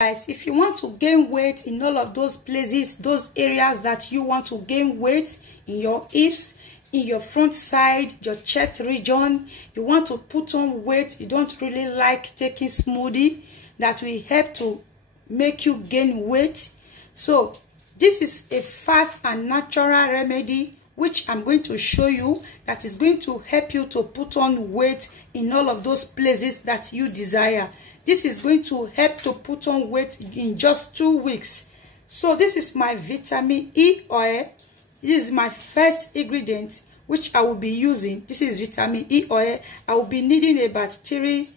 Guys, if you want to gain weight in all of those places, those areas that you want to gain weight, in your hips, in your front side, your chest region, you want to put on weight, you don't really like taking smoothie, that will help to make you gain weight. So this is a fast and natural remedy which I'm going to show you, that is going to help you to put on weight in all of those places that you desire. This is going to help to put on weight in just 2 weeks. So this is my vitamin E oil. This is my first ingredient which I will be using. This is vitamin E oil. I will be needing about 3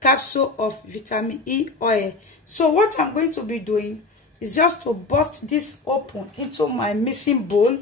capsules of vitamin E oil. So what I'm going to be doing is just to burst this open into my mixing bowl.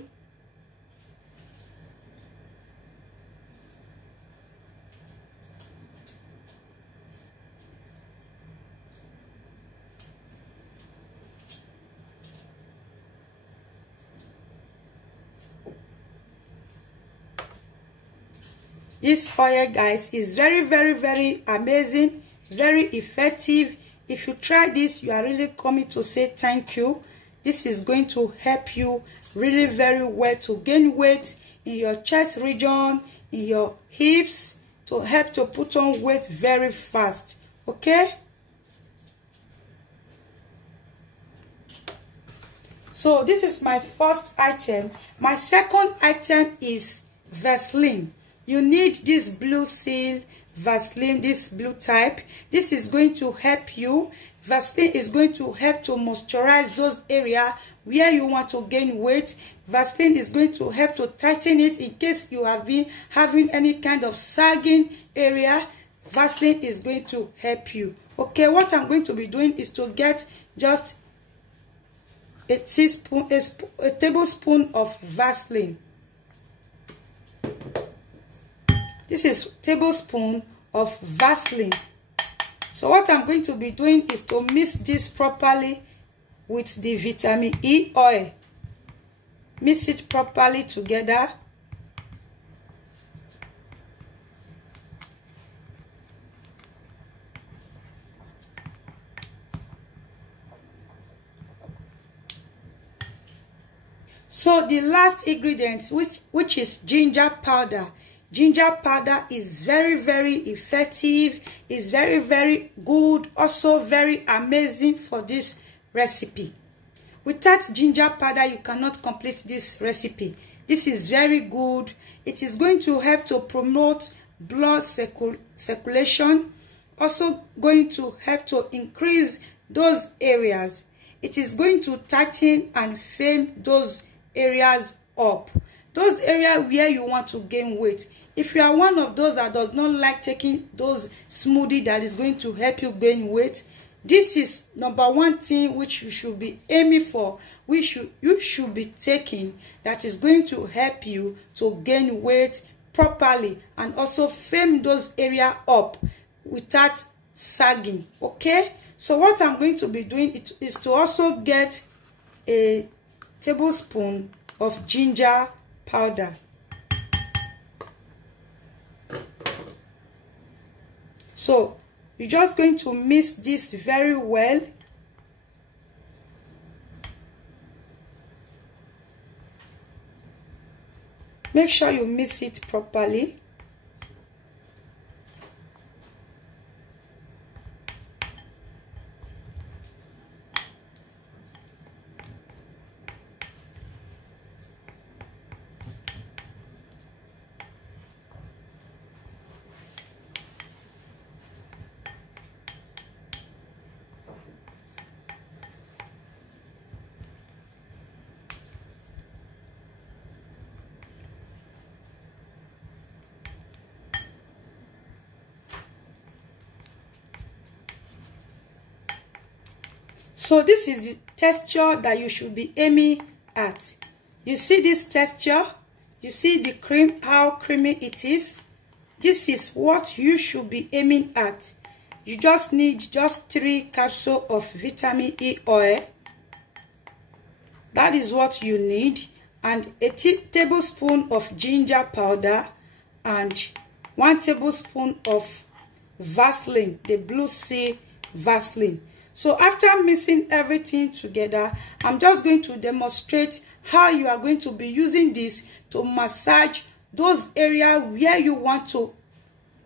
This oil, guys, is very amazing, very effective. If you try this, you are really coming to say thank you. This is going to help you really very well to gain weight in your chest region, in your hips, to help to put on weight very fast. Okay? So this is my first item. My second item is Vaseline. You need this Blue Seal Vaseline, this blue type. This is going to help you. Vaseline is going to help to moisturize those areas where you want to gain weight. Vaseline is going to help to tighten it in case you have been having any kind of sagging area. Vaseline is going to help you. Okay, what I'm going to be doing is to get just a tablespoon of Vaseline. This is tablespoon of Vaseline. So what I'm going to be doing is to mix this properly with the vitamin E oil. Mix it properly together. So the last ingredient, which is ginger powder. Ginger powder is very effective, is very good, also very amazing for this recipe. Without ginger powder, you cannot complete this recipe. This is very good. It is going to help to promote blood circulation, also going to help to increase those areas. It is going to tighten and firm those areas up. Those areas where you want to gain weight. If you are one of those that does not like taking those smoothie that is going to help you gain weight, this is #1 thing which you should be aiming for, you should be taking, that is going to help you to gain weight properly and also firm those areas up without sagging. Okay, so what I'm going to be doing is to also get a tablespoon of ginger powder. So you're just going to mix this very well. Make sure you mix it properly. So this is the texture that you should be aiming at. You see this texture? You see the cream, how creamy it is? This is what you should be aiming at. You just need just 3 capsules of vitamin E oil. That is what you need. And a tablespoon of ginger powder and 1 tablespoon of Vaseline, the Blue Seal Vaseline. So after mixing everything together, I'm just going to demonstrate how you are going to be using this to massage those areas where you want to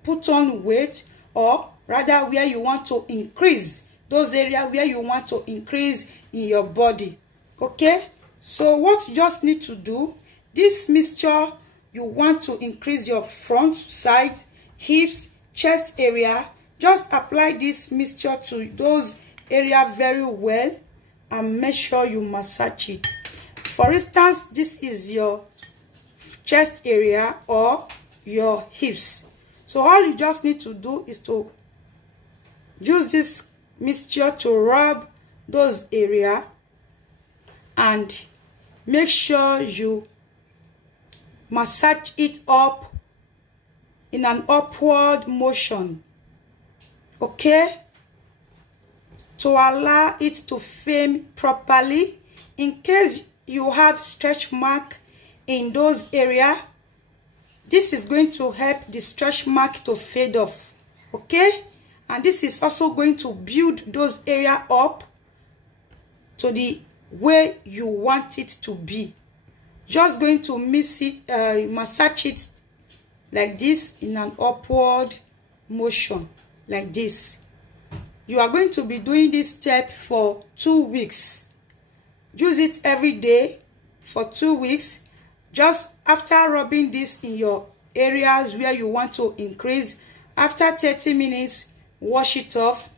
put on weight, or rather where you want to increase, those areas where you want to increase in your body. Okay, so what you just need to do, this mixture, you want to increase your front, side, hips, chest area. Just apply this mixture to those areas very well and make sure you massage it. For instance, this is your chest area or your hips. So all you just need to do is to use this mixture to rub those areas and make sure you massage it up in an upward motion, okay, to allow it to firm properly. In case you have stretch mark in those areas, this is going to help the stretch mark to fade off, okay, and this is also going to build those areas up to the way you want it to be. Just going to massage it like this in an upward motion like this. You are going to be doing this step for 2 weeks. Use it every day for 2 weeks. Just after rubbing this in your areas where you want to increase, after 30 minutes, wash it off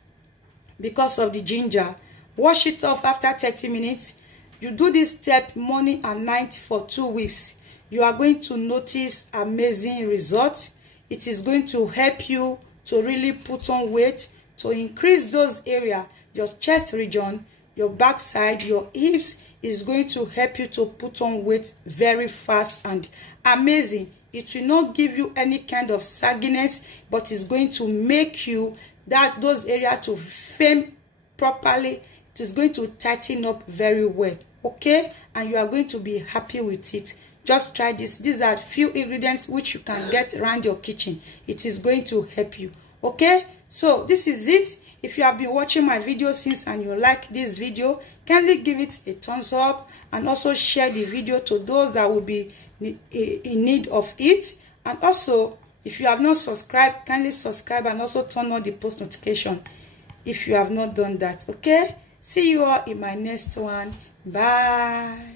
because of the ginger. Wash it off after 30 minutes. You do this step morning and night for 2 weeks. You are going to notice amazing results. It is going to help you to really put on weight, to increase those areas, your chest region, your backside, your hips. Is going to help you to put on weight very fast and amazing. It will not give you any kind of sagginess, but it's going to make you those areas to firm properly. It is going to tighten up very well, okay, and you are going to be happy with it. Just try this. These are few ingredients which you can get around your kitchen. It is going to help you, okay. So this is it. If you have been watching my video since and you like this video, kindly give it a thumbs up and also share the video to those that will be in need of it. And also, if you have not subscribed, kindly subscribe and also turn on the post notification if you have not done that, okay. See you all in my next one. Bye.